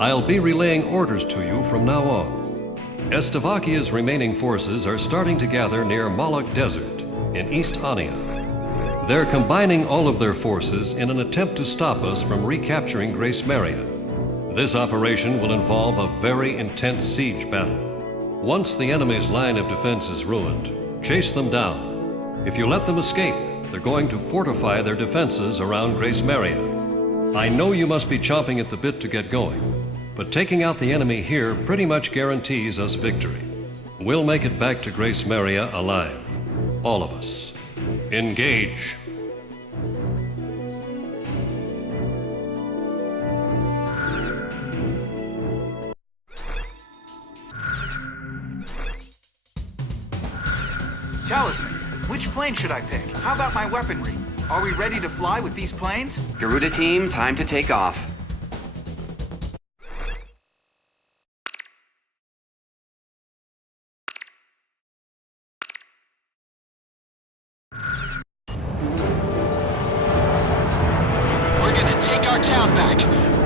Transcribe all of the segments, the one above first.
I'll be relaying orders to you from now on. Estevakia's remaining forces are starting to gather near Moloch Desert in East Ania. They're combining all of their forces in an attempt to stop us from recapturing Grace Maria. This operation will involve a very intense siege battle. Once the enemy's line of defense is ruined, chase them down. If you let them escape, they're going to fortify their defenses around Grace Maria. I know you must be chomping at the bit to get going, but taking out the enemy here pretty much guarantees us victory. We'll make it back to Grace Maria alive. All of us. Engage. Talisman, which plane should I pick? How about my weaponry? Are we ready to fly with these planes? Garuda team, time to take off. We're gonna take our town back,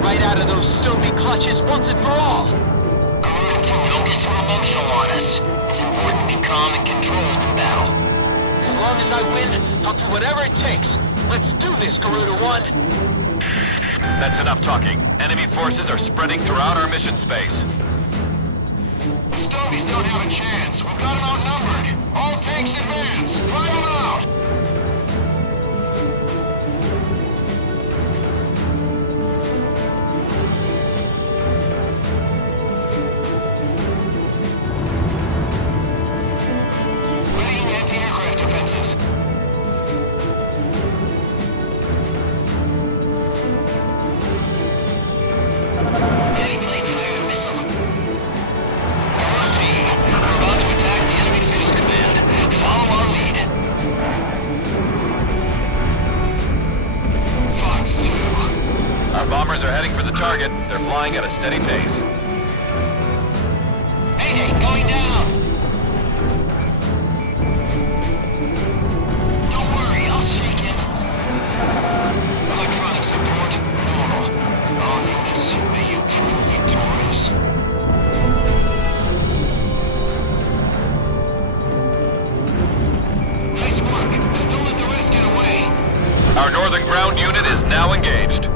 right out of those Stoby clutches once and for all. Garuda team, don't get too emotional on us. It's important to be calm and controlled in battle. As long as I win, I'll do whatever it takes. Let's do this, Garuda 1. That's enough talking. Enemy forces are spreading throughout our mission space. The Stobies don't have a chance. We've got them outnumbered. All tanks advance. Drive them out. Readying anti-aircraft defenses. Anti-plane fired a missile. Garuda team, we're about to attack the enemy field command. Follow our lead. Fox 2. Our bombers are heading for the target. They're flying at a steady pace. Mayday, going down. Don't worry, I'll shake him. Electronic support normal. All units, may you prove victorious. Nice work. Just don't let the rest get away. Our northern ground unit is now engaged.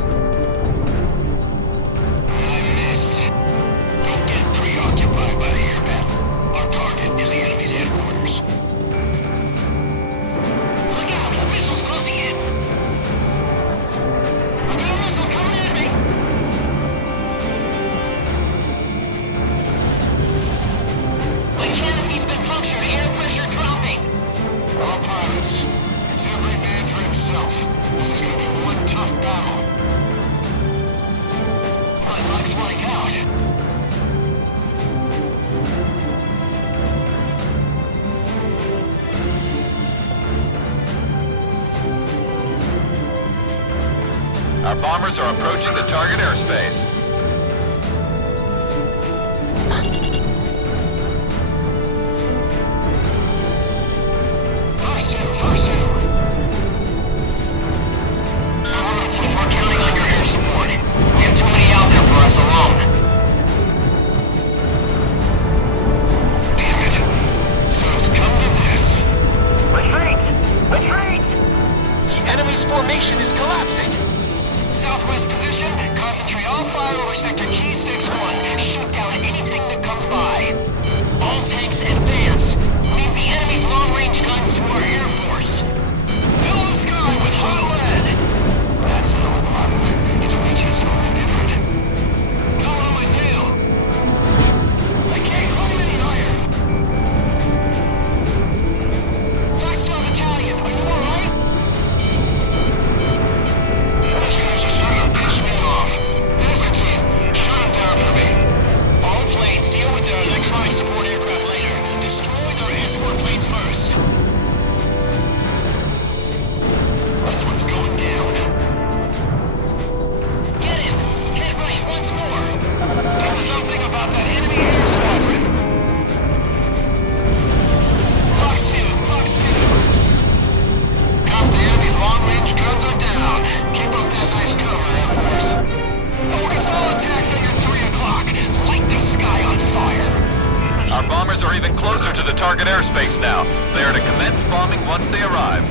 I missed. Don't get preoccupied by the air battle. Our target is the enemy's headquarters. Look out! A missile's closing in! I've got a missile coming at me! My canopy's been punctured. Air pressure dropping. All pilots, it's every man for himself. This is gonna be one tough battle. My luck's running out. Our bombers are approaching the target airspace. Fox 2, Fox 2. Garuda team, we're counting on your air support. We have too many out there for us alone. Damn it. So it's come to this. Retreat! Retreat! The enemy's formation is collapsing. Southwest position, concentrate all fire target airspace now. They are to commence bombing once they arrive.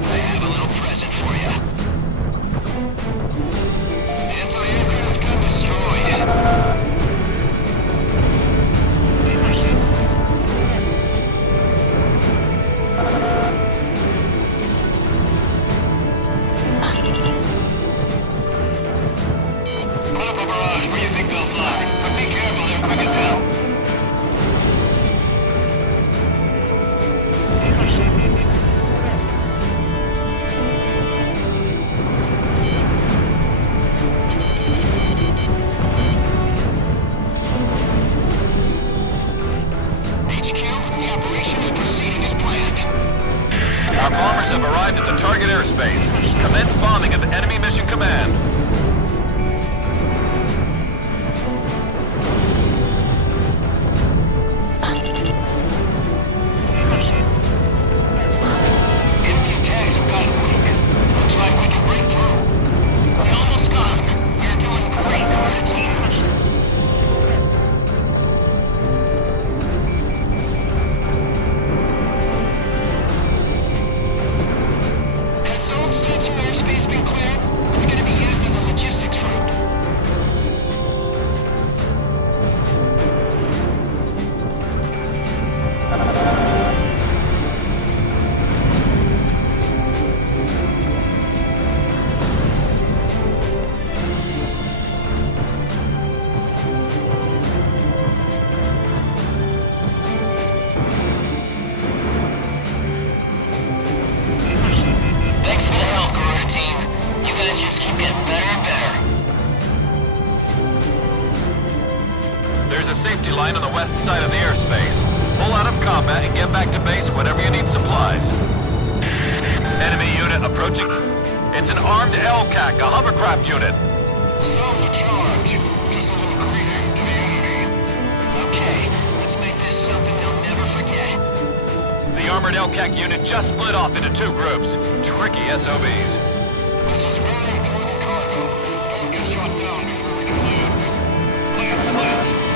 I have a little present for you. Anti-aircraft gun destroyed. Put up a barrage where you think they'll fly. But be careful, they're quick as hell. HQ, the operation is proceeding as planned. Our bombers have arrived at the target airspace. Commence bombing at the enemy mission command. Enemy tags have gotten weak. Looks like we can break through. We almost got him. You're doing great, Red Team. Has zone sensor airspace been cleared? It's gonna be used in the logistics route. Thanks for the help, Red Team. You guys just keep getting better and better. There's a safety line on the west side of the airspace. Pull out of combat and get back to base whenever you need supplies. Enemy unit approaching. It's an armed LCAC, a hovercraft unit. Sound the charge. Just a little greeting to the enemy. Okay, let's make this something they'll never forget. The armored LCAC unit just split off into two groups. Tricky SOBs. This is very important cargo. Don't get shot down before we can land. Lance,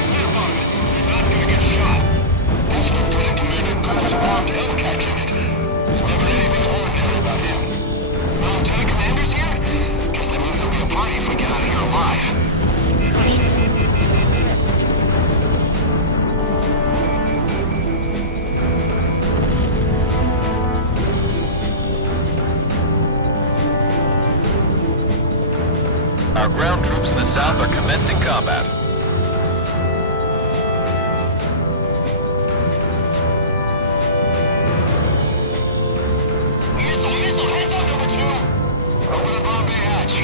step on it. You're not gonna get shot. This Lieutenant Commander Cole's armed LCAC unit. There's never anything ordinary about him. No Lieutenant Commanders here? Guess that means there'll be a party if we get out of here alive. Our ground troops in the south are commencing combat. Missile, heads up, number 2. Open the bomb bay hatch.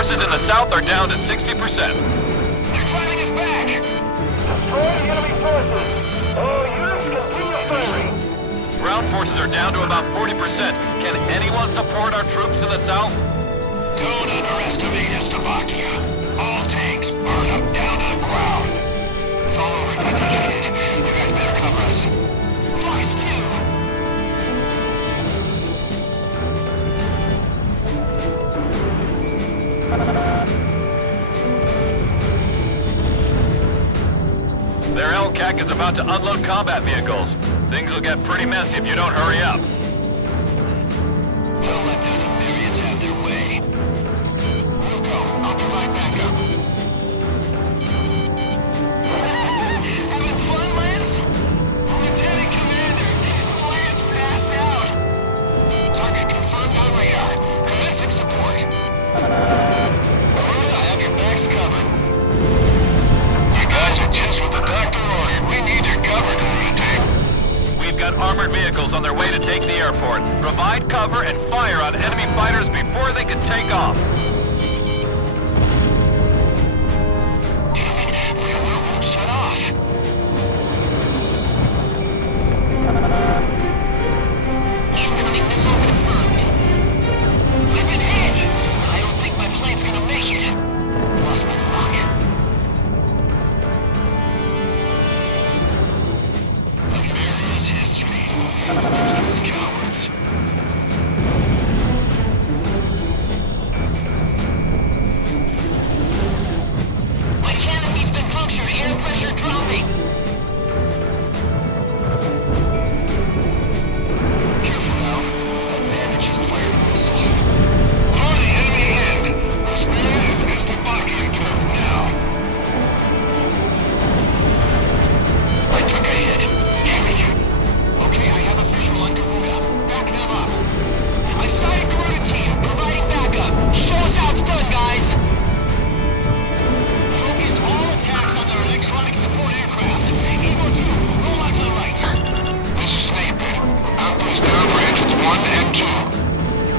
forces in the south are down to 60%. They're driving us back! Destroy the enemy forces! All units continue firing! Ground forces are down to about 40%. Can anyone support our troops in the south? Don't underestimate Slovakia. All tanks burn up down to the ground. It's all over for the kid. You guys better cover us. Fox 2. Their LCAC is about to unload combat vehicles. Things will get pretty messy if you don't hurry up. Don't let those myriads have their way. We'll go. I'll provide backup. Having fun, Lance? Lieutenant Commander, Lance passed out. Target confirmed on radar. Commencing support. Alright, I have your backs covered. You guys are just what the doctor ordered. We need your cover to maintain. We've got armored vehicles on their way to take the airport. Provide cover and fire on enemy fighters before they can take off. Damn it, my alert won't shut off. Incoming missile confirmed. I've been hit! I don't think my plane's gonna make it. Lost my luck. America's history. Those cowards. My canopy's been punctured. Air pressure dropping. Careful now. Advantage is fired missiles. On the enemy end. This man is Slovakia turn now. I took a hit. Damn it. Okay, I have a visual on Garuda. Back them up. I sighted Garuda team, providing backup. Show us how it's done, guys. Focus all attacks on their electronic support aircraft. Eagle 2, roll out to the right. This is Snapey. Outpost down for engines 1 and 2.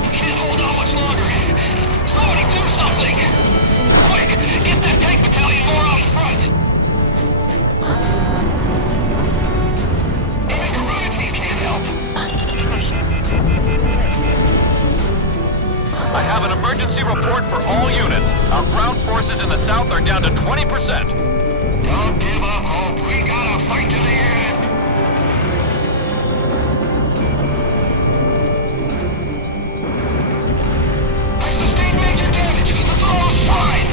You can't hold on much longer. Somebody do something! Quick, get that tank battalion more out front. Even Garuda team can't help. I have an emergency report for all units. Our ground forces in the south are down to 20%. Don't give up hope. We gotta fight to the end. I sustained major damage. The throw's fine.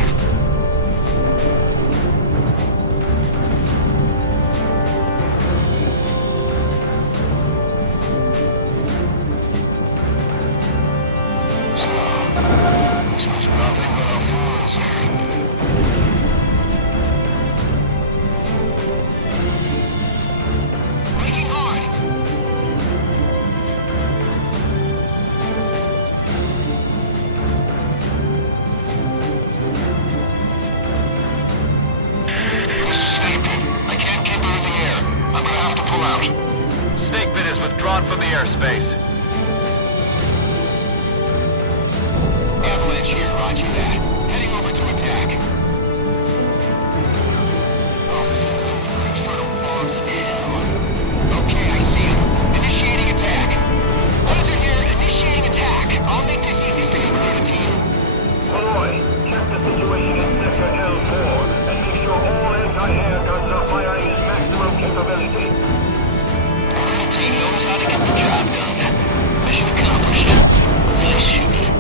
This was nothing but a fool's errand. Making hard. This is Snapey. I can't keep her in the air. I'm gonna have to pull out. Snakebit is withdrawn from the airspace. Avalanche here, roger that. Heading over to attack. I'll send them infernal bombs now. Okay, I see him. Initiating attack. Laser here, initiating attack. I'll make this easy for you, Garuda team. Malloy, check the situation in Sector L4 and make sure all anti-air guns are firing at maximum capability. Garuda team knows how to get the job done. Mission accomplished. Nice shooting.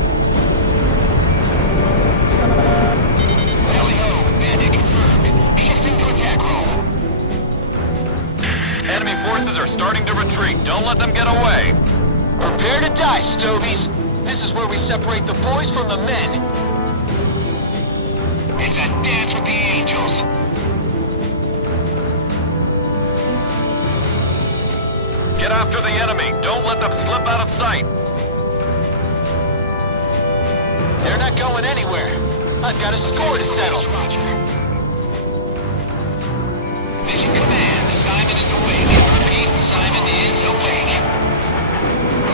Tally ho, bandit confirmed. Shifting to attack roll. Enemy forces are starting to retreat. Don't let them get away. Prepare to die, Stovies. This is where we separate the boys from the men. It's a dance with the angels. Get after the enemy. Don't let them slip out of sight. They're not going anywhere. I've got a score to settle. Roger. Mission command, Simon is awake. Repeat, Simon is awake.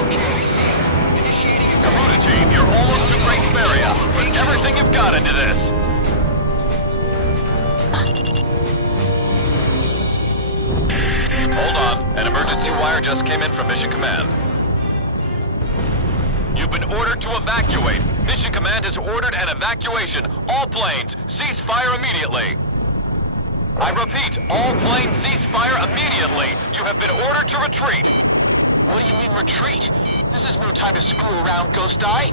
Okay, sir. Initiating attack. Garuda team, you're almost to Grace Maria. Put everything you've got into this. Hold on. An emergency wire just came in from Mission Command. You've been ordered to evacuate. Mission Command has ordered an evacuation. All planes, cease fire immediately. I repeat, all planes cease fire immediately. You have been ordered to retreat. What do you mean retreat? This is no time to screw around, Ghost Eye.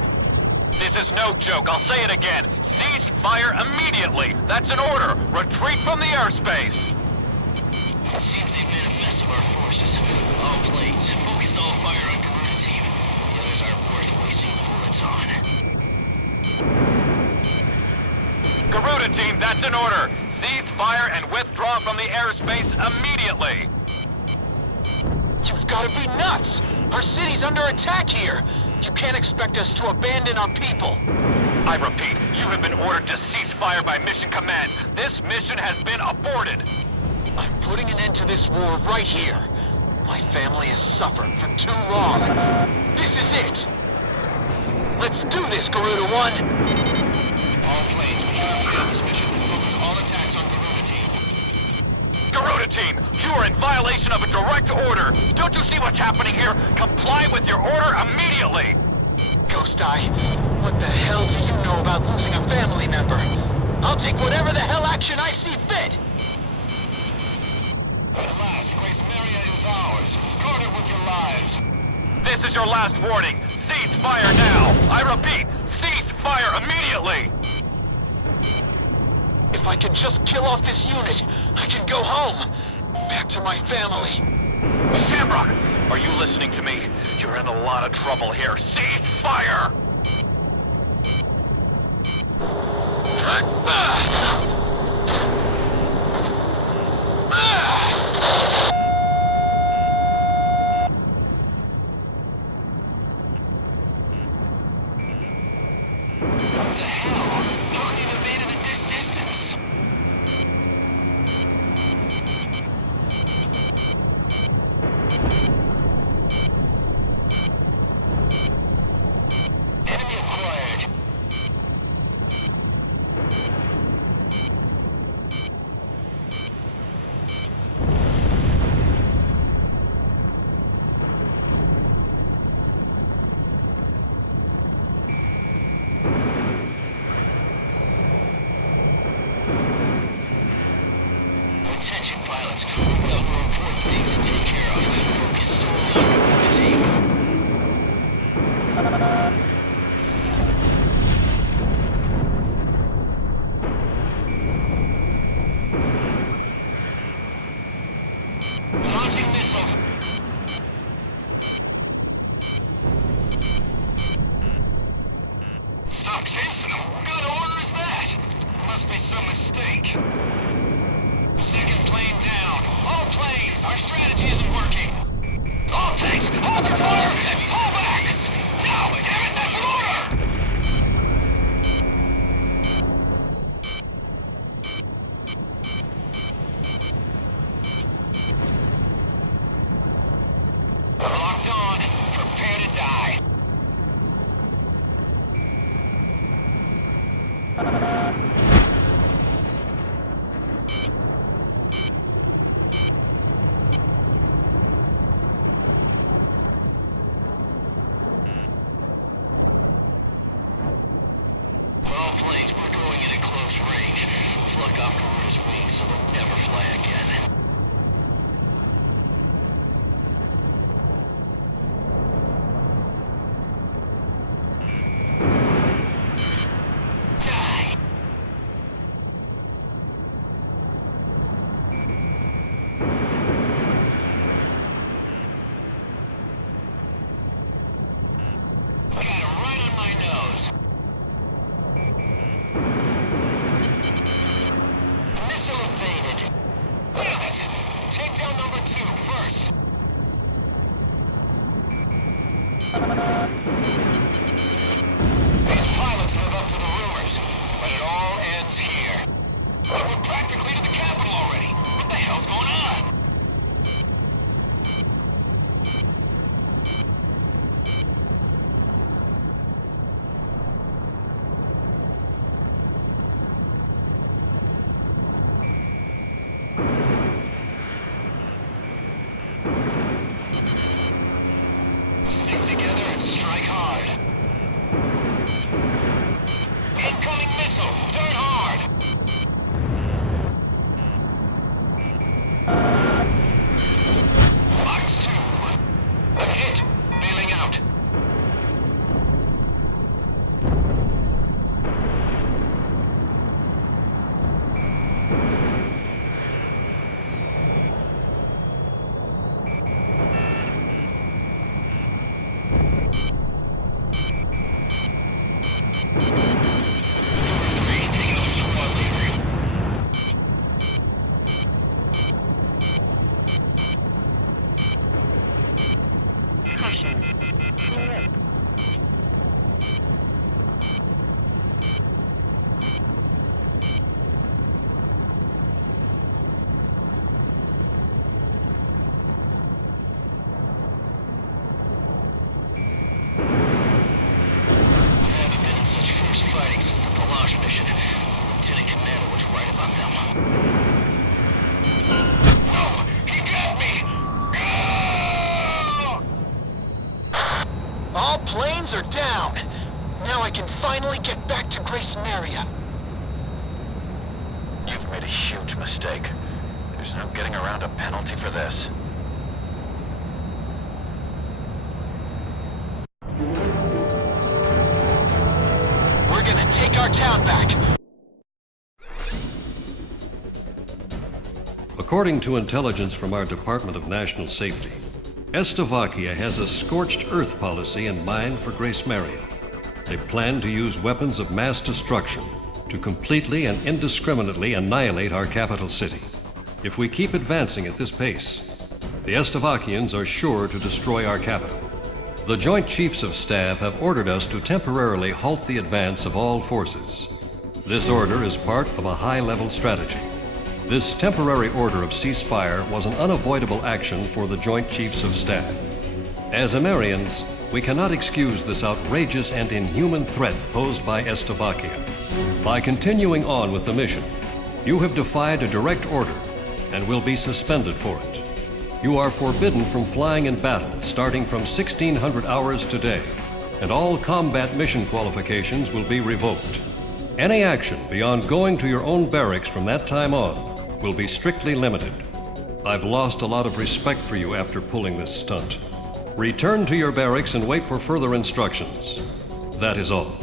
This is no joke. I'll say it again. Cease fire immediately. That's an order. Retreat from the airspace. It seems they've made a mess of our forces. All planes, focus all fire on Garuda Team. The others aren't worth wasting bullets on. Garuda Team, that's an order. Cease fire and withdraw from the airspace immediately. You've got to be nuts! Our city's under attack here! You can't expect us to abandon our people! I repeat, you have been ordered to cease fire by Mission Command. This mission has been aborted. I'm putting an end to this war right here. My family has suffered for too long. This is it! Let's do this, Garuda One! All planes, we have failed this mission and focus all attacks on Garuda Team. Garuda Team, you are in violation of a direct order. Don't you see what's happening here? Comply with your order immediately. Ghost Eye, what the hell do you know about losing a family member? I'll take whatever the hell action I see fit! At last, Grace Marietta is ours. Guard it with your lives. This is your last warning. Cease fire now. I repeat, cease fire immediately. If I can just kill off this unit, I can go home. Back to my family. Shamrock, are you listening to me? You're in a lot of trouble here. Cease fire! What the hell? How can you have evaded at this distance? Enemy acquired. Attention pilots, we've got more important things to take care of. Focus solely on Garuda Team. Launching missile. Stop chasing them. What kind of order is that? Must be some mistake. Second plane down. All planes, our strategy isn't working. All tanks, hold your fire! Pull back! Now, damn it, that's an order! Locked on. Prepare to die. Evacuations are down. Now I can finally get back to Grace Maria. You've made a huge mistake. There's no getting around a penalty for this. We're gonna take our town back. According to intelligence from our Department of National Safety, Slovakia has a scorched earth policy in mind for Grace Maria. They plan to use weapons of mass destruction to completely and indiscriminately annihilate our capital city. If we keep advancing at this pace, the Slovakians are sure to destroy our capital. The Joint Chiefs of Staff have ordered us to temporarily halt the advance of all forces. This order is part of a high-level strategy. This temporary order of ceasefire was an unavoidable action for the Joint Chiefs of Staff. As Americans, we cannot excuse this outrageous and inhuman threat posed by Slovakia. By continuing on with the mission, you have defied a direct order and will be suspended for it. You are forbidden from flying in battle starting from 1600 hours today, and all combat mission qualifications will be revoked. Any action beyond going to your own barracks from that time on will be strictly limited. I've lost a lot of respect for you after pulling this stunt. Return to your barracks and wait for further instructions. That is all.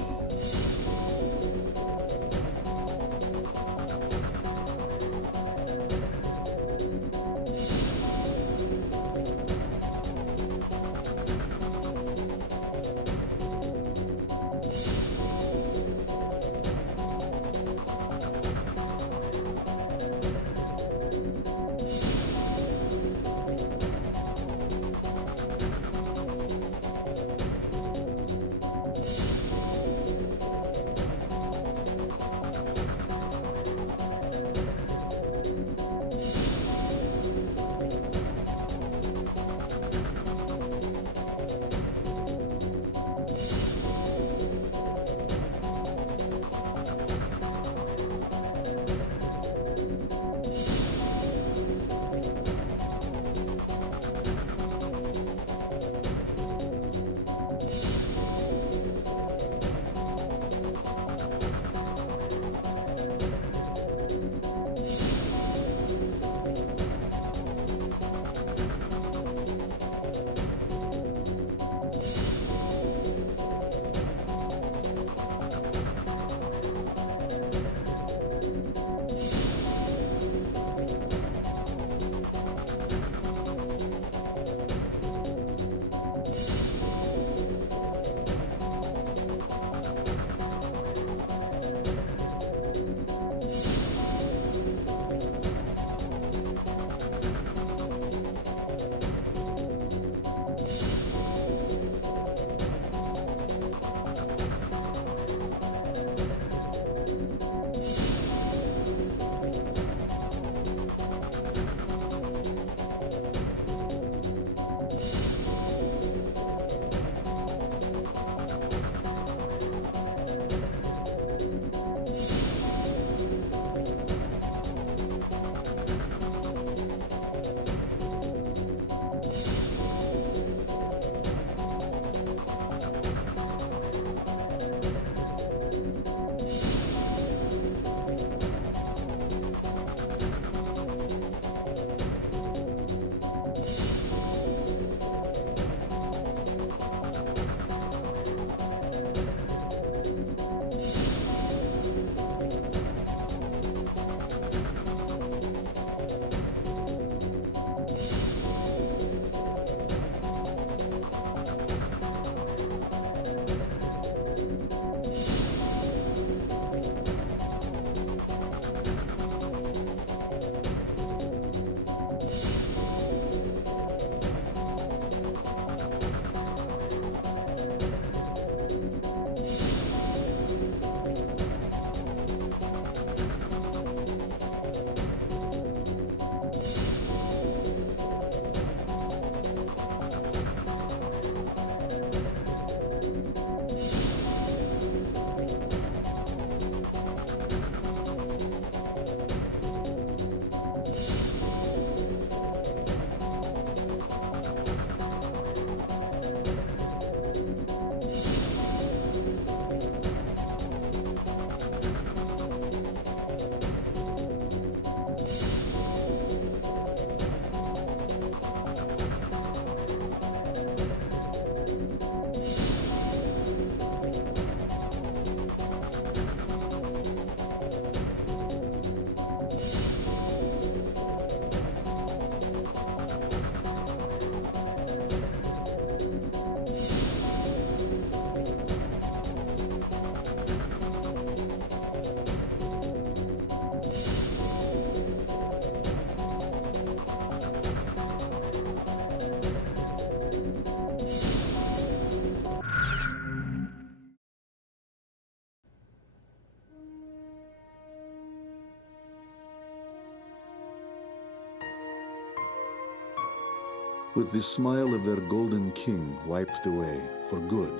With the smile of their golden king wiped away for good,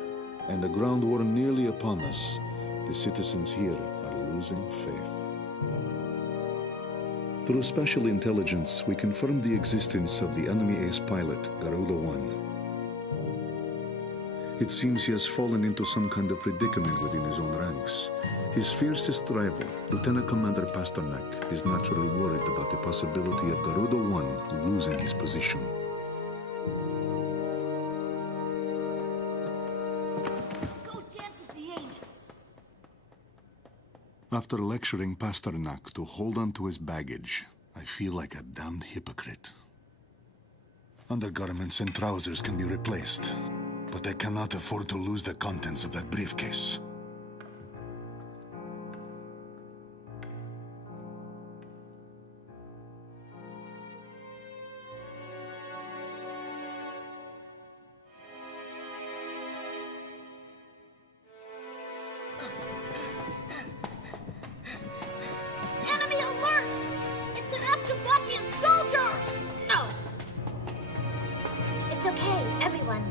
and the ground war nearly upon us, the citizens here are losing faith. Through special intelligence, we confirmed the existence of the enemy ace pilot, Garuda-1. It seems he has fallen into some kind of predicament within his own ranks. His fiercest rival, Lieutenant Commander Pasternak, is naturally worried about the possibility of Garuda-1 losing his position. Go dance with the angels! After lecturing Pasternak to hold on to his baggage, I feel like a damned hypocrite. Undergarments and trousers can be replaced, but I cannot afford to lose the contents of that briefcase. Enemy alert! It's an Astavakian soldier! No! It's okay, everyone.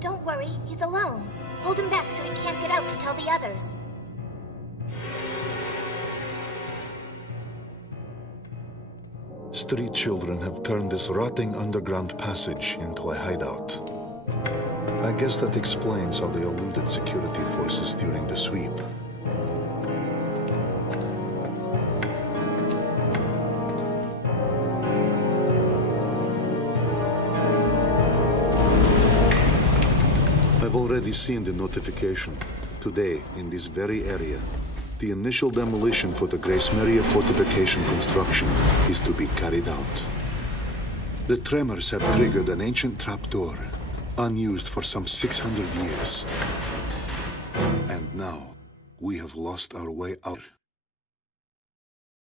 Don't worry, he's alone. Hold him back so he can't get out to tell the others. Street children have turned this rotting underground passage into a hideout. I guess that explains how they eluded security forces during the sweep. I've already seen the notification. Today, in this very area, the initial demolition for the Grace Maria fortification construction is to be carried out. The tremors have triggered an ancient trapdoor, unused for some 600 years. And now, we have lost our way out.